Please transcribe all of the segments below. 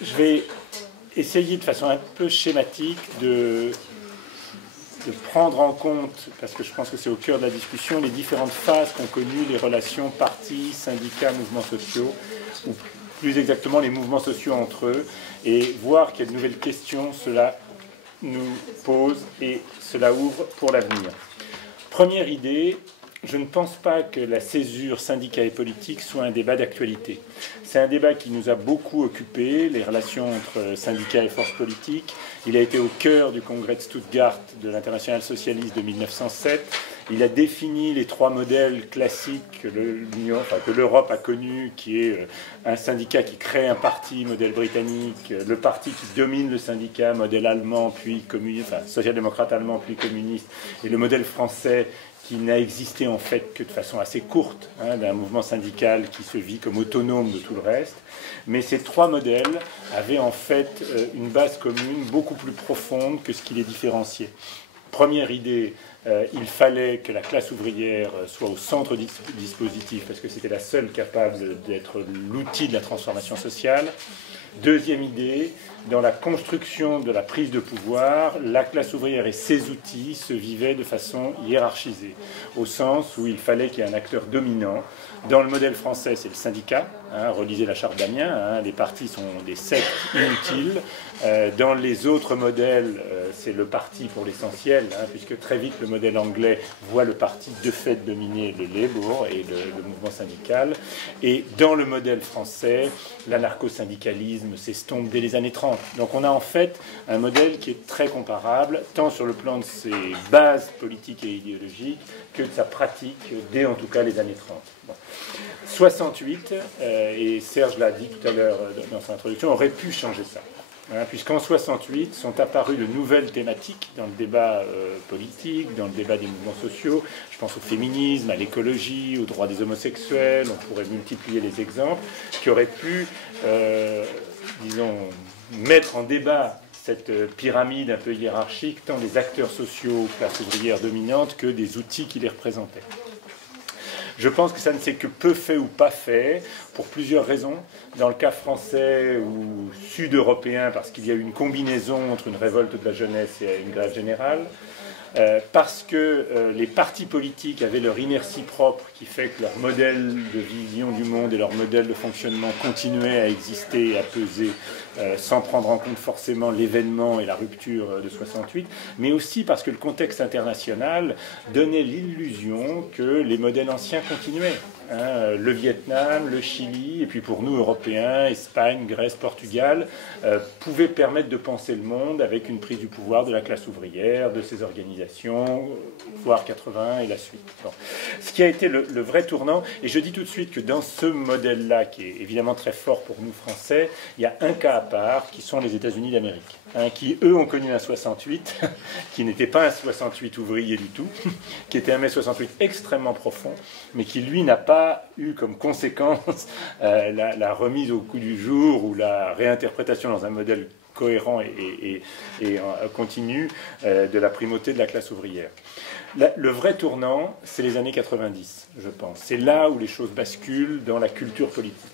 Je vais essayer de façon un peu schématique de prendre en compte, parce que je pense que c'est au cœur de la discussion, les différentes phases qu'ont connues les relations partis, syndicats, mouvements sociaux, ou plus exactement les mouvements sociaux entre eux, et voir quelles nouvelles questions cela nous pose et cela ouvre pour l'avenir. Première idée, je ne pense pas que la césure syndicats et politique soit un débat d'actualité. C'est un débat qui nous a beaucoup occupés, les relations entre syndicats et forces politiques. Il a été au cœur du congrès de Stuttgart de l'Internationale socialiste de 1907. Il a défini les trois modèles classiques que l'Europe a connus, qui est un syndicat qui crée un parti, modèle britannique, le parti qui domine le syndicat, modèle allemand, puis communiste, enfin, social-démocrate allemand, puis communiste, et le modèle français qui n'a existé en fait que de façon assez courte, d'un mouvement syndical qui se vit comme autonome de tout le reste. Mais ces trois modèles avaient en fait une base commune beaucoup plus profonde que ce qui les différenciait. Première idée, il fallait que la classe ouvrière soit au centre du dispositif parce que c'était la seule capable d'être l'outil de la transformation sociale. Deuxième idée, dans la construction de la prise de pouvoir, la classe ouvrière et ses outils se vivaient de façon hiérarchisée, au sens où il fallait qu'il y ait un acteur dominant. Dans le modèle français, c'est le syndicat, relisez la charte d'Amiens, les partis sont des sectes inutiles. Dans les autres modèles, c'est le parti pour l'essentiel, puisque très vite le modèle anglais voit le parti de fait dominer le Labour et le mouvement syndical. Et dans le modèle français, l'anarcho-syndicalisme s'estompe dès les années 30. Donc on a en fait un modèle qui est très comparable, tant sur le plan de ses bases politiques et idéologiques que de sa pratique, dès en tout cas les années 30. Bon. 68, et Serge l'a dit tout à l'heure dans son introduction, aurait pu changer ça. Puisqu'en 68 sont apparues de nouvelles thématiques dans le débat politique, dans le débat des mouvements sociaux. Je pense au féminisme, à l'écologie, aux droits des homosexuels. On pourrait multiplier les exemples qui auraient pu, disons, mettre en débat cette pyramide un peu hiérarchique, tant des acteurs sociaux, classes ouvrières dominantes, que des outils qui les représentaient. Je pense que ça ne s'est que peu fait ou pas fait, pour plusieurs raisons. Dans le cas français ou sud-européen, parce qu'il y a eu une combinaison entre une révolte de la jeunesse et une grève générale, parce que les partis politiques avaient leur inertie propre, qui fait que leur modèle de vision du monde et leur modèle de fonctionnement continuaient à exister et à peser, sans prendre en compte forcément l'événement et la rupture de 68, mais aussi parce que le contexte international donnait l'illusion que les modèles anciens continuaient. Le Vietnam, le Chili, et puis pour nous, Européens, Espagne, Grèce, Portugal, pouvaient permettre de penser le monde avec une prise du pouvoir de la classe ouvrière, de ses organisations, voire 80 et la suite. Bon. Ce qui a été le vrai tournant, et je dis tout de suite que dans ce modèle-là, qui est évidemment très fort pour nous Français, il y a un cas à part, qui sont les États-Unis d'Amérique, qui eux ont connu un 68, qui n'était pas un 68 ouvrier du tout, qui était un mai 68 extrêmement profond, mais qui lui n'a pas eu comme conséquence la remise au goût du jour ou la réinterprétation dans un modèle cohérent et continu de la primauté de la classe ouvrière. Le vrai tournant, c'est les années 90, je pense. C'est là où les choses basculent dans la culture politique.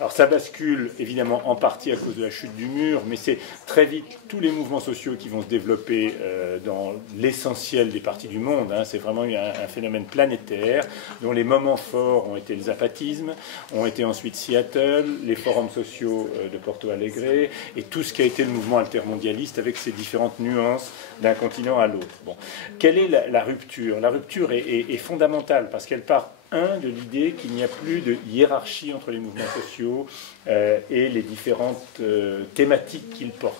Alors ça bascule évidemment en partie à cause de la chute du mur, mais c'est très vite tous les mouvements sociaux qui vont se développer dans l'essentiel des parties du monde. C'est vraiment un phénomène planétaire dont les moments forts ont été le zapatisme, ont été ensuite Seattle, les forums sociaux de Porto Alegre et tout ce qui a été le mouvement altermondialiste avec ses différentes nuances d'un continent à l'autre. Bon. Quelle est la rupture? La rupture est fondamentale parce qu'elle part de l'idée qu'il n'y a plus de hiérarchie entre les mouvements sociaux et les différentes thématiques qu'ils portent.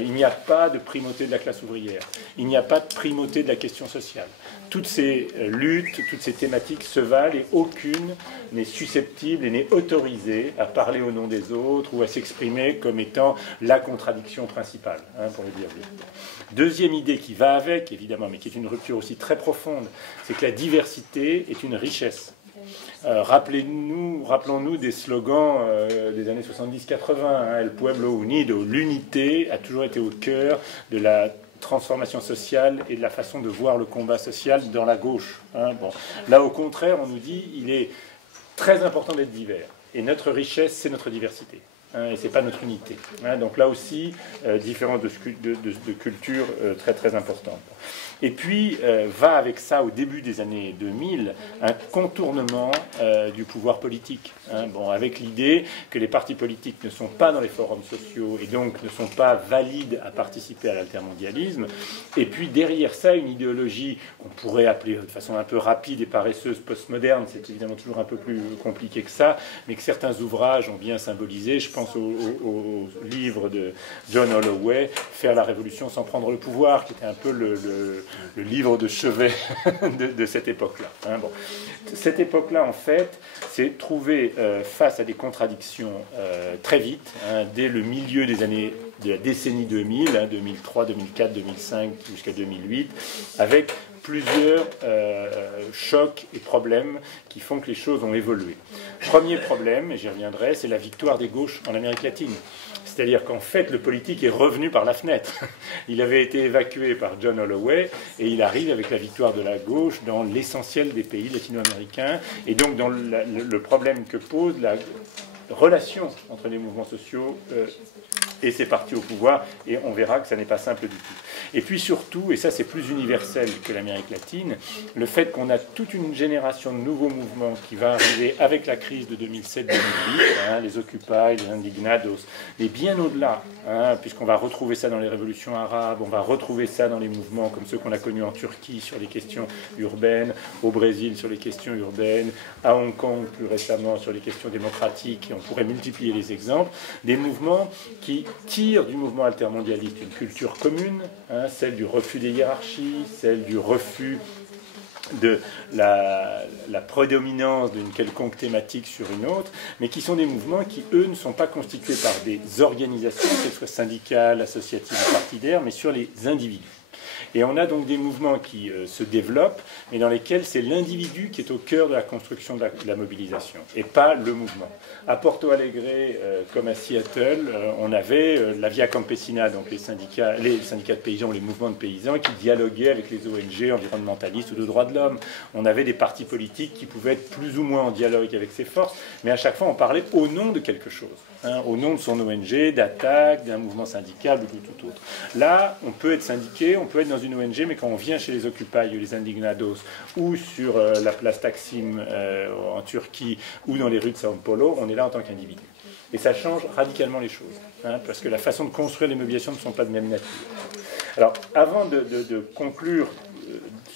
Il n'y a pas de primauté de la classe ouvrière, il n'y a pas de primauté de la question sociale. Toutes ces luttes, toutes ces thématiques se valent et aucune n'est susceptible et n'est autorisée à parler au nom des autres ou à s'exprimer comme étant la contradiction principale, pour le dire vite. Deuxième idée qui va avec, évidemment, mais qui est une rupture aussi très profonde, c'est que la diversité est une richesse. Rappelons-nous des slogans des années 70-80, El Pueblo Unido, l'unité a toujours été au cœur de la transformation sociale et de la façon de voir le combat social dans la gauche. Bon. Là, au contraire, on nous dit il est très important d'être divers. Et notre richesse, c'est notre diversité. hein, et c'est pas notre unité. Hein. Donc là aussi, différence de culture très très importante. Et puis, va avec ça, au début des années 2000, un contournement du pouvoir politique. Hein, bon, avec l'idée que les partis politiques ne sont pas dans les forums sociaux et donc ne sont pas valides à participer à l'altermondialisme. Et puis, derrière ça, une idéologie qu'on pourrait appeler de façon un peu rapide et paresseuse postmoderne. C'est évidemment toujours un peu plus compliqué que ça, mais que certains ouvrages ont bien symbolisé. Je pense au livre de John Holloway, Faire la révolution sans prendre le pouvoir, qui était un peu le livre de chevet de cette époque-là. Hein, bon. Cette époque-là, en fait, s'est trouvée face à des contradictions très vite, hein, dès le milieu des années de la décennie 2000, hein, 2003, 2004, 2005 jusqu'à 2008, avec plusieurs chocs et problèmes qui font que les choses ont évolué. Premier problème, et j'y reviendrai, c'est la victoire des gauches en Amérique latine. C'est-à-dire qu'en fait, le politique est revenu par la fenêtre. Il avait été évacué par John Holloway et il arrive avec la victoire de la gauche dans l'essentiel des pays latino-américains. Et donc, dans le problème que pose la relation entre les mouvements sociaux et ces partis au pouvoir, et on verra que ça n'est pas simple du tout. Et puis surtout, et ça c'est plus universel que l'Amérique latine, le fait qu'on a toute une génération de nouveaux mouvements qui va arriver avec la crise de 2007-2008, hein, les Occupy, les Indignados, mais bien au-delà, hein, puisqu'on va retrouver ça dans les révolutions arabes, on va retrouver ça dans les mouvements comme ceux qu'on a connus en Turquie sur les questions urbaines, au Brésil sur les questions urbaines, à Hong Kong plus récemment sur les questions démocratiques, et on pourrait multiplier les exemples, des mouvements qui tirent du mouvement altermondialiste une culture commune, hein, celle du refus des hiérarchies, celle du refus de la prédominance d'une quelconque thématique sur une autre, mais qui sont des mouvements qui, eux, ne sont pas constitués par des organisations, qu'elles soient syndicales, associatives ou partidaires, mais sur les individus. Et on a donc des mouvements qui se développent, mais dans lesquels c'est l'individu qui est au cœur de la construction de la mobilisation, et pas le mouvement. À Porto Alegre, comme à Seattle, on avait la Via Campesina, donc les syndicats de paysans, les mouvements de paysans, qui dialoguaient avec les ONG environnementalistes ou de droits de l'homme. On avait des partis politiques qui pouvaient être plus ou moins en dialogue avec ces forces, mais à chaque fois on parlait au nom de quelque chose. Hein, au nom de son ONG, d'attaque, d'un mouvement syndical ou de tout autre. Là, on peut être syndiqué, on peut être dans une ONG, mais quand on vient chez les Occupy ou les Indignados, ou sur la place Taksim en Turquie, ou dans les rues de São Paulo, on est là en tant qu'individu. Et ça change radicalement les choses, hein, parce que la façon de construire les mobilisations ne sont pas de même nature. Alors, avant de conclure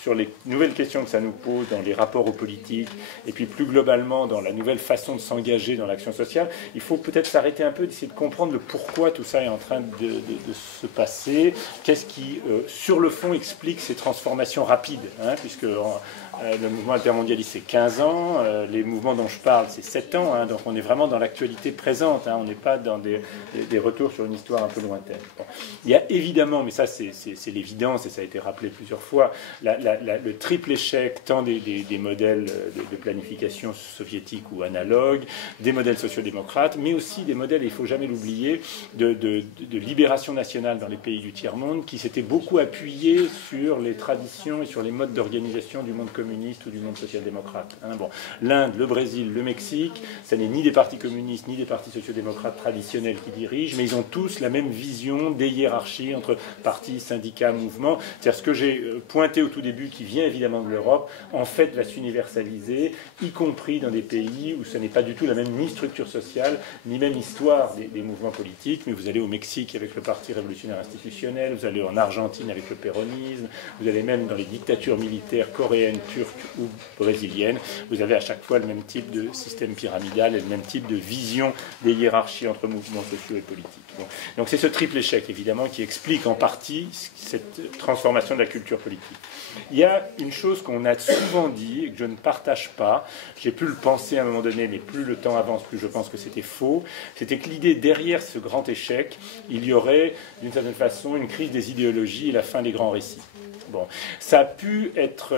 sur les nouvelles questions que ça nous pose dans les rapports aux politiques, et puis plus globalement dans la nouvelle façon de s'engager dans l'action sociale, il faut peut-être s'arrêter un peu, d'essayer de comprendre le pourquoi tout ça est en train de se passer, qu'est-ce qui, sur le fond, explique ces transformations rapides, hein, puisque le mouvement altermondialiste, c'est 15 ans, les mouvements dont je parle, c'est 7 ans, hein, donc on est vraiment dans l'actualité présente, hein, on n'est pas dans des retours sur une histoire un peu lointaine. Bon. Il y a évidemment, mais ça c'est l'évidence, et ça a été rappelé plusieurs fois, le triple échec, tant des modèles de planification soviétique ou analogue, des modèles sociodémocrates, mais aussi des modèles, il ne faut jamais l'oublier, de libération nationale dans les pays du tiers-monde, qui s'étaient beaucoup appuyés sur les traditions et sur les modes d'organisation du monde communiste ou du monde social-démocrate. Hein, bon. L'Inde, le Brésil, le Mexique, ça n'est ni des partis communistes ni des partis sociodémocrates traditionnels qui dirigent, mais ils ont tous la même vision des hiérarchies entre partis, syndicats, mouvements. C'est-à-dire ce que j'ai pointé au tout début, qui vient évidemment de l'Europe, en fait va s'universaliser, y compris dans des pays où ce n'est pas du tout la même ni structure sociale, ni même histoire des mouvements politiques, mais vous allez au Mexique avec le Parti révolutionnaire institutionnel, vous allez en Argentine avec le péronisme, vous allez même dans les dictatures militaires coréennes, turques ou brésiliennes, vous avez à chaque fois le même type de système pyramidal et le même type de vision des hiérarchies entre mouvements sociaux et politiques. Bon. Donc c'est ce triple échec, évidemment, qui explique en partie cette transformation de la culture politique. Il y a une chose qu'on a souvent dit et que je ne partage pas, j'ai pu le penser à un moment donné, mais plus le temps avance, plus je pense que c'était faux, c'était que l'idée derrière ce grand échec, il y aurait d'une certaine façon une crise des idéologies et la fin des grands récits. Bon, ça a pu être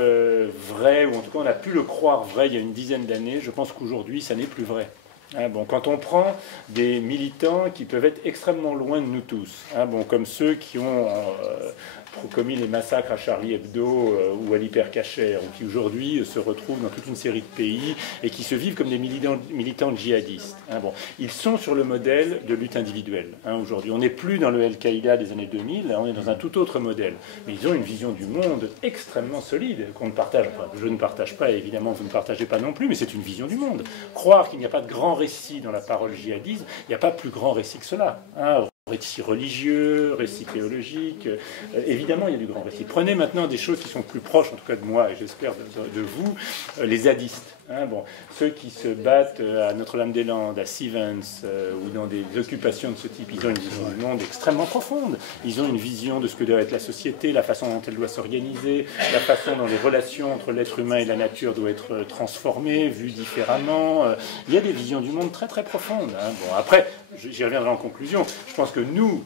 vrai, ou en tout cas on a pu le croire vrai il y a une dizaine d'années, je pense qu'aujourd'hui ça n'est plus vrai. Hein, bon, quand on prend des militants qui peuvent être extrêmement loin de nous tous, hein, bon, comme ceux qui ont commis les massacres à Charlie Hebdo ou à l'Hypercacher, ou qui aujourd'hui se retrouvent dans toute une série de pays et qui se vivent comme des militants djihadistes. Bon, ils sont sur le modèle de lutte individuelle aujourd'hui. On n'est plus dans le Al-Qaïda des années 2000, on est dans un tout autre modèle. Mais ils ont une vision du monde extrêmement solide qu'on ne partage pas. Je ne partage pas, et évidemment vous ne partagez pas non plus, mais c'est une vision du monde. Croire qu'il n'y a pas de grand récit dans la parole djihadiste, il n'y a pas plus grand récit que cela. Récit religieux, récit théologique, évidemment il y a du grand récit. Prenez maintenant des choses qui sont plus proches, en tout cas de moi et j'espère de vous, les zadistes. Ceux qui se battent à Notre-Dame-des-Landes, à Sivens, ou dans des occupations de ce type, ils ont une vision du monde extrêmement profonde. Ils ont une vision de ce que doit être la société, la façon dont elle doit s'organiser, la façon dont les relations entre l'être humain et la nature doivent être transformées, vues différemment. Il y a des visions du monde très très profondes. Après, j'y reviendrai en conclusion. Je pense que nous,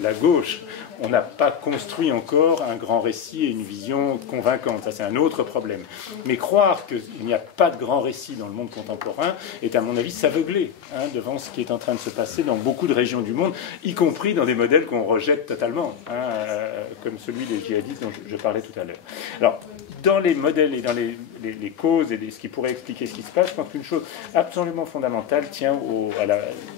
la gauche, on n'a pas construit encore un grand récit et une vision convaincante. Ça, c'est un autre problème. Mais croire qu'il n'y a pas de grand récit dans le monde contemporain est, à mon avis, s'aveugler devant ce qui est en train de se passer dans beaucoup de régions du monde, y compris dans des modèles qu'on rejette totalement, comme celui des djihadistes dont je parlais tout à l'heure. Alors, dans les modèles et dans les causes et ce qui pourrait expliquer ce qui se passe, je pense qu'une chose absolument fondamentale tient à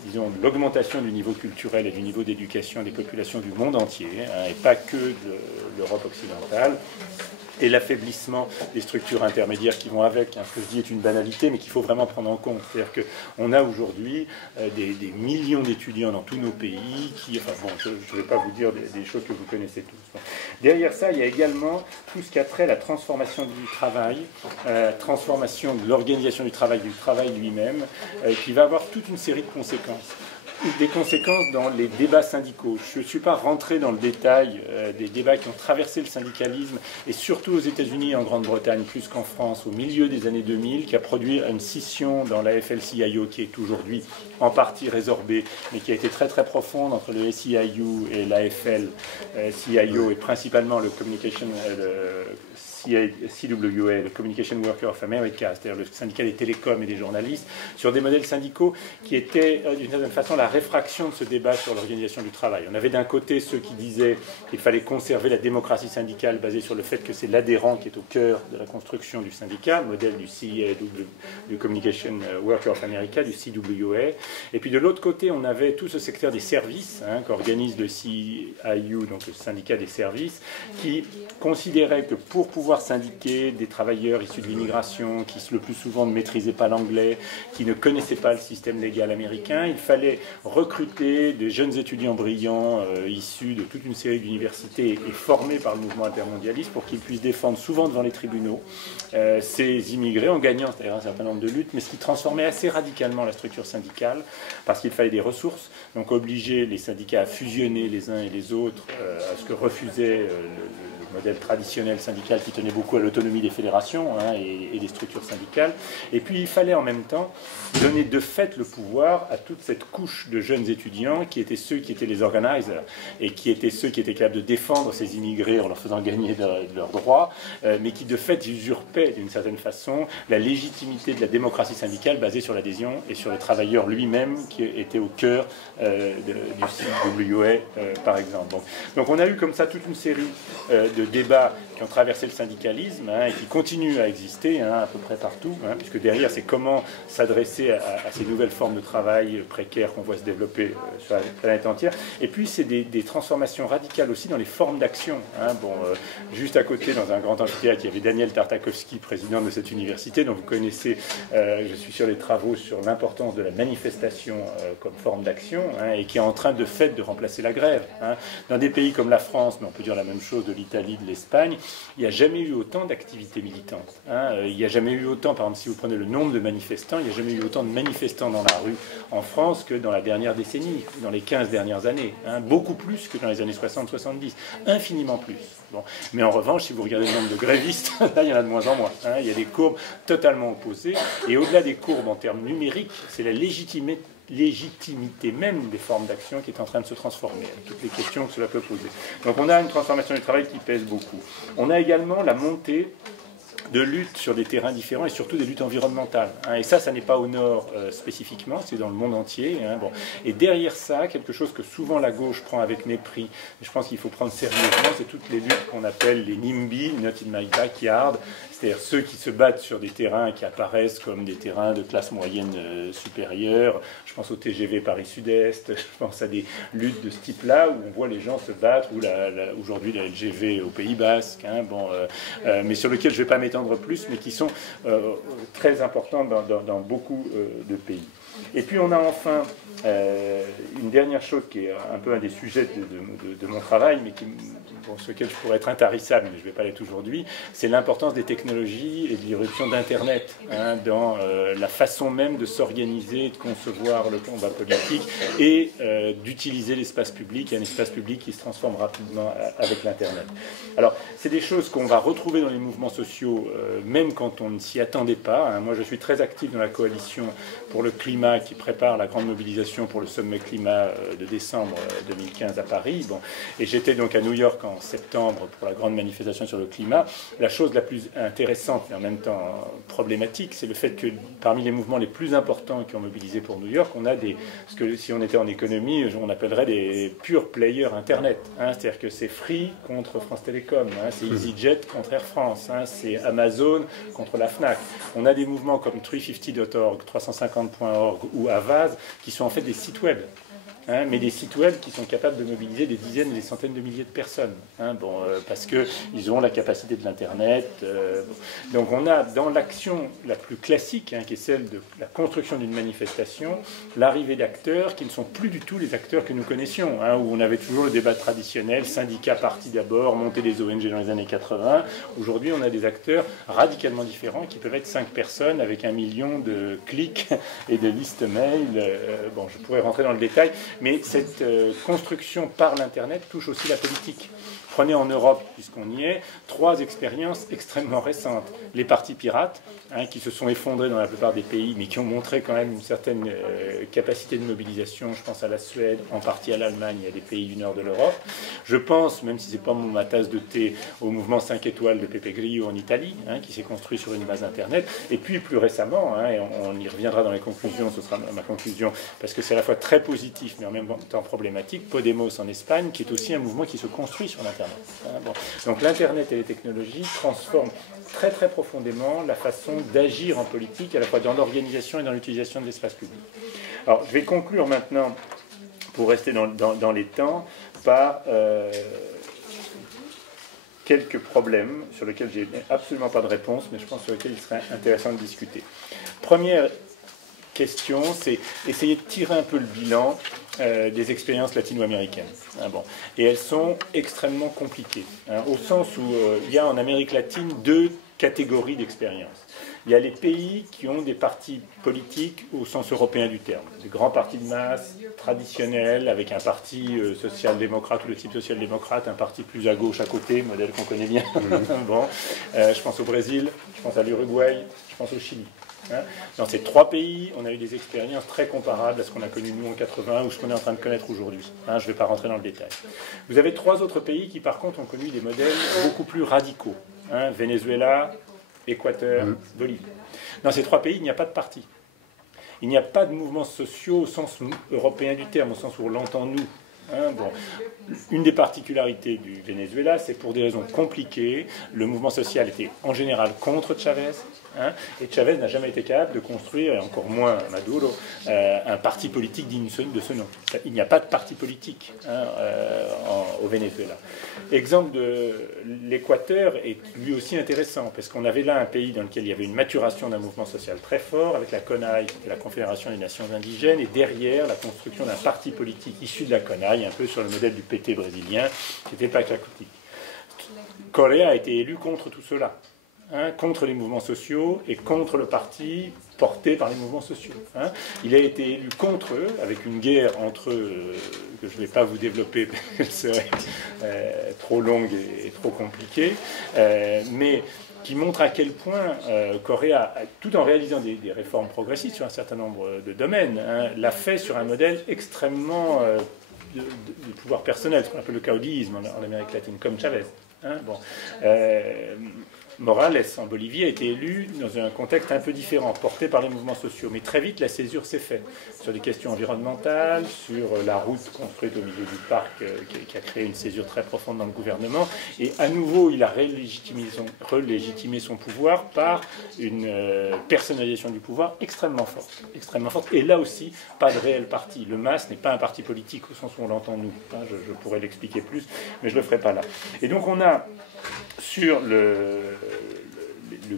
disons, l'augmentation du niveau culturel et du niveau d'éducation des populations du monde entier, et pas que de l'Europe occidentale, et l'affaiblissement des structures intermédiaires qui vont avec. Ce que je dis est une banalité, mais qu'il faut vraiment prendre en compte. C'est-à-dire qu'on a aujourd'hui des millions d'étudiants dans tous nos pays qui... Enfin bon, je ne vais pas vous dire des choses que vous connaissez tous. Derrière ça, il y a également tout ce qui a trait à la transformation du travail, transformation de l'organisation du travail lui-même, qui va avoir toute une série de conséquences. Des conséquences dans les débats syndicaux. Je ne suis pas rentré dans le détail des débats qui ont traversé le syndicalisme, et surtout aux États-Unis et en Grande-Bretagne, plus qu'en France, au milieu des années 2000, qui a produit une scission dans la AFL-CIO qui est aujourd'hui en partie résorbée, mais qui a été très très profonde entre le SEIU et l'AFL-CIO, et principalement le Communication... CWA, le Communication Worker of America, c'est-à-dire le syndicat des télécoms et des journalistes, sur des modèles syndicaux qui étaient d'une certaine façon la réfraction de ce débat sur l'organisation du travail. On avait d'un côté ceux qui disaient qu'il fallait conserver la démocratie syndicale basée sur le fait que c'est l'adhérent qui est au cœur de la construction du syndicat, modèle du CEA, du Communication Worker of America, du CWA. Et puis de l'autre côté, on avait tout ce secteur des services qu'organise le CIU, donc le syndicat des services, qui considérait que pour pouvoir syndiquer des travailleurs issus de l'immigration qui le plus souvent ne maîtrisaient pas l'anglais, qui ne connaissaient pas le système légal américain, il fallait recruter des jeunes étudiants brillants issus de toute une série d'universités et formés par le mouvement intermondialiste pour qu'ils puissent défendre souvent devant les tribunaux ces immigrés en gagnant, c'est-à-dire un certain nombre de luttes, mais ce qui transformait assez radicalement la structure syndicale parce qu'il fallait des ressources, donc obliger les syndicats à fusionner les uns et les autres à ce que refusait le modèle traditionnel syndical qui tenait beaucoup à l'autonomie des fédérations et des structures syndicales. Et puis il fallait en même temps donner de fait le pouvoir à toute cette couche de jeunes étudiants qui étaient ceux qui étaient les organizers et qui étaient ceux qui étaient capables de défendre ces immigrés en leur faisant gagner de leurs droits, mais qui de fait usurpaient d'une certaine façon la légitimité de la démocratie syndicale basée sur l'adhésion et sur le travailleur lui-même qui était au cœur du CWA par exemple. Donc on a eu comme ça toute une série de débats qui ont traversé le syndicalisme et qui continuent à exister à peu près partout, puisque derrière c'est comment s'adresser à ces nouvelles formes de travail précaires qu'on voit se développer sur la planète entière. Et puis c'est des transformations radicales aussi dans les formes d'action. Juste à côté, dans un grand amphithéâtre, il y avait Daniel Tartakovsky, président de cette université, dont vous connaissez, je suis sûr, les travaux sur l'importance de la manifestation comme forme d'action, et qui est en train de fait de remplacer la grève. Dans des pays comme la France, mais on peut dire la même chose de l'Italie, de l'Espagne, il n'y a jamais eu autant d'activités militantes. Il n'y a jamais eu autant, par exemple, si vous prenez le nombre de manifestants, il n'y a jamais eu autant de manifestants dans la rue en France que dans la dernière décennie, dans les 15 dernières années. Beaucoup plus que dans les années 60-70, infiniment plus. Mais en revanche, si vous regardez le nombre de grévistes, là, il y en a de moins en moins. Il y a des courbes totalement opposées. Et au-delà des courbes en termes numériques, c'est la légitimité même des formes d'action qui est en train de se transformer, avec toutes les questions que cela peut poser. Donc on a une transformation du travail qui pèse beaucoup. On a également la montée de lutte sur des terrains différents et surtout des luttes environnementales. Et ça n'est pas au Nord spécifiquement, c'est dans le monde entier. Bon. Et derrière ça, quelque chose que souvent la gauche prend avec mépris, je pense qu'il faut prendre sérieusement, c'est toutes les luttes qu'on appelle les NIMBY, Not in My Backyard, c'est-à-dire ceux qui se battent sur des terrains qui apparaissent comme des terrains de classe moyenne supérieure. Je pense au TGV Paris-Sud-Est, je pense à des luttes de ce type-là où on voit les gens se battre, ou aujourd'hui la LGV au Pays Basque, mais sur lequel je ne vais pas m'étendre plus, mais qui sont très importantes dans beaucoup de pays. Et puis on a enfin une dernière chose qui est un peu un des sujets de mon travail, mais sur lequel je pourrais être intarissable, mais je ne vais pas l'être aujourd'hui, c'est l'importance des technologies et de l'irruption d'Internet dans la façon même de s'organiser, de concevoir le combat politique et d'utiliser l'espace public, un espace public qui se transforme rapidement avec l'Internet. Alors, c'est des choses qu'on va retrouver dans les mouvements sociaux, même quand on ne s'y attendait pas. Moi, je suis très actif dans la coalition pour le climat qui prépare la grande mobilisation pour le sommet climat de décembre 2015 à Paris. Bon, et j'étais donc à New York en septembre pour la grande manifestation sur le climat. La chose la plus intéressante mais en même temps problématique, c'est le fait que parmi les mouvements les plus importants qui ont mobilisé pour New York, on a ce que si on était en économie, on appellerait des pure players Internet. C'est-à-dire que c'est Free contre France Télécom, c'est EasyJet contre Air France, c'est Amazon contre la Fnac. On a des mouvements comme 350.org, 350.org ou Avaz qui sont en fait des sites web. Mais des sites web qui sont capables de mobiliser des dizaines et des centaines de milliers de personnes, parce qu'ils ont la capacité de l'Internet. Donc on a dans l'action la plus classique, qui est celle de la construction d'une manifestation, l'arrivée d'acteurs qui ne sont plus du tout les acteurs que nous connaissions, où on avait toujours le débat traditionnel, syndicats partis d'abord, monter des ONG dans les années 80. Aujourd'hui, on a des acteurs radicalement différents qui peuvent être 5 personnes avec 1 million de clics et de listes mail. Je pourrais rentrer dans le détail. Mais cette construction par l'Internet touche aussi la politique. Prenez en Europe, puisqu'on y est, 3 expériences extrêmement récentes. Les partis pirates, qui se sont effondrés dans la plupart des pays, mais qui ont montré quand même une certaine capacité de mobilisation. Je pense à la Suède, en partie à l'Allemagne et à des pays du nord de l'Europe. Je pense, même si ce n'est pas ma tasse de thé, au mouvement 5 étoiles de Pepe Grillo en Italie, qui s'est construit sur une base Internet. Et puis plus récemment, et on y reviendra dans les conclusions, ce sera ma conclusion, parce que c'est à la fois très positif, mais en même temps problématique, Podemos en Espagne, qui est aussi un mouvement qui se construit sur l'Internet. Donc l'Internet et les technologies transforment très très profondément la façon d'agir en politique, à la fois dans l'organisation et dans l'utilisation de l'espace public. Alors je vais conclure maintenant, pour rester dans les temps, par quelques problèmes sur lesquels j'ai absolument pas de réponse, mais je pense sur lesquels il serait intéressant de discuter. Première question, c'est essayer de tirer un peu le bilan des expériences latino-américaines. Et elles sont extrêmement compliquées, au sens où il y a en Amérique latine 2 catégories d'expériences. Il y a les pays qui ont des partis politiques au sens européen du terme, des grands partis de masse traditionnels, avec un parti social-démocrate ou de type social-démocrate, un parti plus à gauche à côté, modèle qu'on connaît bien. Je pense au Brésil, je pense à l'Uruguay, je pense au Chili. Dans ces 3 pays, on a eu des expériences très comparables à ce qu'on a connu nous en 80 ou ce qu'on est en train de connaître aujourd'hui. Je ne vais pas rentrer dans le détail. Vous avez 3 autres pays qui, par contre, ont connu des modèles beaucoup plus radicaux. Venezuela, Équateur, Bolivie. Dans ces 3 pays, il n'y a pas de parti. Il n'y a pas de mouvements sociaux au sens européen du terme, au sens où on l'entend nous. Une des particularités du Venezuela, c'est pour des raisons compliquées, le mouvement social était en général contre Chavez, et Chavez n'a jamais été capable de construire, et encore moins Maduro, un parti politique digne de ce nom. Il n'y a pas de parti politique au Venezuela. Exemple de l'Équateur est lui aussi intéressant, parce qu'on avait là un pays dans lequel il y avait une maturation d'un mouvement social très fort, avec la CONAIE, la Confédération des Nations Indigènes, et derrière la construction d'un parti politique issu de la CONAIE, un peu sur le modèle du PT brésilien, qui était Pachacuti. Correa a été élu contre tout cela, contre les mouvements sociaux et contre le parti porté par les mouvements sociaux. Il a été élu contre eux, avec une guerre entre eux, que je ne vais pas vous développer, parce qu'elle serait trop longue et trop compliquée, mais qui montre à quel point Correa, tout en réalisant des réformes progressistes sur un certain nombre de domaines, l'a fait sur un modèle extrêmement de pouvoir personnel, ce qu'on appelle le caudillisme en Amérique latine, comme Chavez. Morales, en Bolivie, a été élu dans un contexte un peu différent, porté par les mouvements sociaux. Mais très vite, la césure s'est faite sur des questions environnementales, sur la route construite au milieu du parc qui a créé une césure très profonde dans le gouvernement. Et à nouveau, il a relégitimé son pouvoir par une personnalisation du pouvoir extrêmement forte. Extrêmement forte. Et là aussi, pas de réel parti. Le MAS n'est pas un parti politique au sens où on l'entend nous. Je pourrais l'expliquer plus, mais je ne le ferai pas là. Et donc on a sur le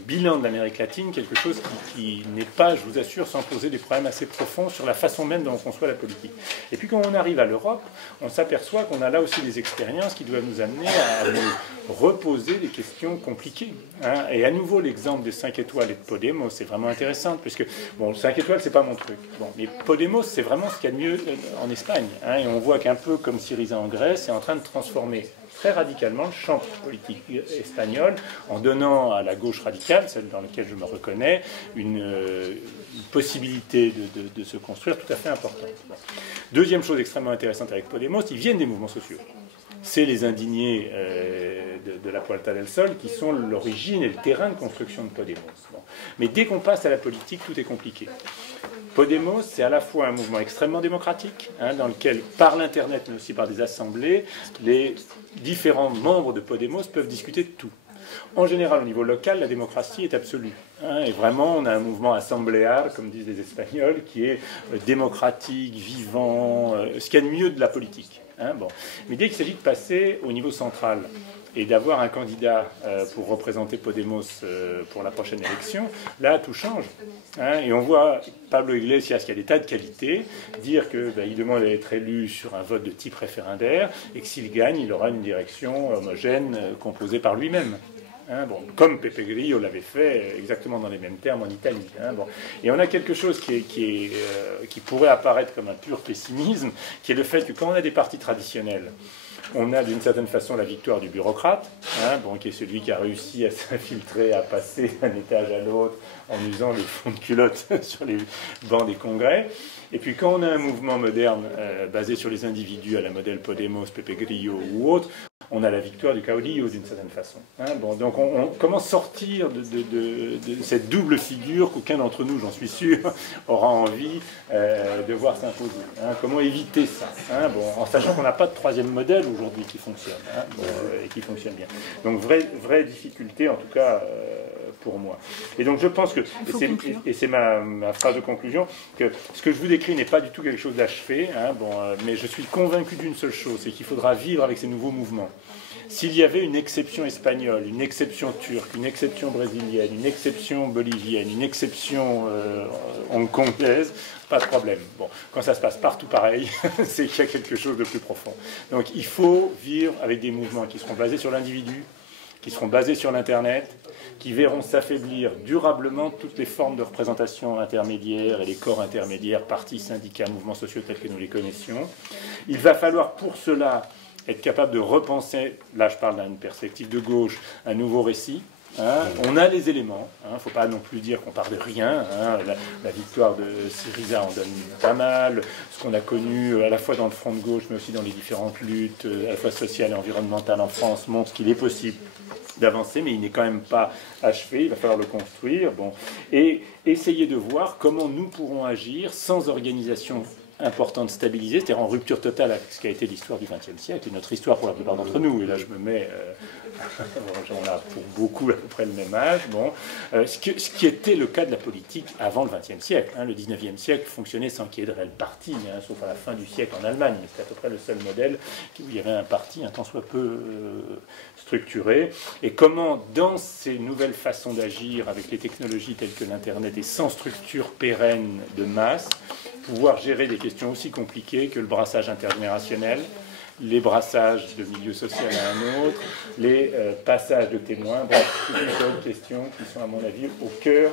bilan de l'Amérique latine, quelque chose qui n'est pas, je vous assure, sans poser des problèmes assez profonds sur la façon même dont on conçoit la politique. Et puis quand on arrive à l'Europe, on s'aperçoit qu'on a là aussi des expériences qui doivent nous amener à nous reposer des questions compliquées. Hein. Et à nouveau, l'exemple des 5 étoiles et de Podemos, c'est vraiment intéressant, parce que, bon, 5 étoiles, c'est pas mon truc. Bon, mais Podemos, c'est vraiment ce qu'il y a de mieux en Espagne. Hein. Et on voit qu'un peu comme Syriza en Grèce, c'est en train de transformer très radicalement le champ politique espagnol en donnant à la gauche radicale, celle dans laquelle je me reconnais, une possibilité de se construire tout à fait importante. Bon. Deuxième chose extrêmement intéressante avec Podemos, ils viennent des mouvements sociaux. C'est les indignés de la Puerta del Sol qui sont l'origine et le terrain de construction de Podemos. Bon. Mais dès qu'on passe à la politique, tout est compliqué. Podemos, c'est à la fois un mouvement extrêmement démocratique, hein, dans lequel, par l'Internet, mais aussi par des assemblées, les différents membres de Podemos peuvent discuter de tout. En général, au niveau local, la démocratie est absolue. Hein, et vraiment, on a un mouvement assembléar, comme disent les Espagnols, qui est démocratique, vivant, ce qu'il y a de mieux de la politique. Hein, bon. Mais dès qu'il s'agit de passer au niveau central et d'avoir un candidat pour représenter Podemos pour la prochaine élection, là, tout change. Hein, et on voit Pablo Iglesias, qui a des tas de qualités, dire qu'il demande à être élu sur un vote de type référendaire, et que s'il gagne, il aura une direction homogène composée par lui-même. Hein, bon, comme Pepe Grillo l'avait fait exactement dans les mêmes termes en Italie. Hein, bon. Et on a quelque chose qui pourrait apparaître comme un pur pessimisme, qui est le fait que quand on a des partis traditionnels, on a d'une certaine façon la victoire du bureaucrate, hein, bon, qui est celui qui a réussi à s'infiltrer, à passer d'un étage à l'autre en usant les fonds de culotte sur les bancs des congrès. Et puis quand on a un mouvement moderne basé sur les individus à la modèle Podemos, Pepe Grillo ou autre, on a la victoire du caudillo d'une certaine façon. Hein, bon, donc comment sortir de cette double figure qu'aucun d'entre nous, j'en suis sûr, aura envie de voir s'imposer. Hein, comment éviter ça, hein, bon, en sachant qu'on n'a pas de troisième modèle aujourd'hui qui fonctionne, hein, bon, et qui fonctionne bien. Donc vraie difficulté en tout cas pour moi. Et donc je pense que, et c'est ma phrase de conclusion, que ce que je vous décris n'est pas du tout quelque chose d'achevé, hein, bon, mais je suis convaincu d'une seule chose, c'est qu'il faudra vivre avec ces nouveaux mouvements. S'il y avait une exception espagnole, une exception turque, une exception brésilienne, une exception bolivienne, une exception hongkongaise, pas de problème. Bon, quand ça se passe partout pareil, c'est qu'il y a quelque chose de plus profond. Donc il faut vivre avec des mouvements qui seront basés sur l'individu, qui seront basés sur l'Internet, qui verront s'affaiblir durablement toutes les formes de représentation intermédiaire et les corps intermédiaires, partis, syndicats, mouvements sociaux tels que nous les connaissions. Il va falloir pour cela être capable de repenser, là je parle d'une perspective de gauche, un nouveau récit. Hein, on a les éléments, il ne faut pas non plus dire qu'on part de rien. Hein, la victoire de Syriza en donne pas mal. Ce qu'on a connu à la fois dans le front de gauche, mais aussi dans les différentes luttes, à la fois sociales et environnementales en France, montre qu'il est possible d'avancer, mais il n'est quand même pas achevé, il va falloir le construire. Bon. Et essayer de voir comment nous pourrons agir sans organisation importante stabilisée, c'est-à-dire en rupture totale avec ce qui a été l'histoire du XXe siècle, et notre histoire pour la plupart d'entre nous, et là je me mets, on a pour beaucoup à peu près le même âge, bon, ce qui était le cas de la politique avant le XXe siècle. Hein, le XIXe siècle fonctionnait sans qu'il y ait de réel parti, hein, sauf à la fin du siècle en Allemagne, mais c'était à peu près le seul modèle où il y avait un parti un tant soit peu structuré, et comment dans ces nouvelles façons d'agir avec les technologies telles que l'Internet et sans structure pérenne de masse, pouvoir gérer des questions aussi compliquées que le brassage intergénérationnel, les brassages de milieu social à un autre, les passages de témoins, bref, toutes les autres questions qui sont à mon avis au cœur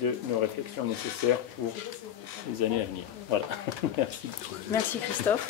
de nos réflexions nécessaires pour les années à venir. Voilà. Merci. Merci Christophe.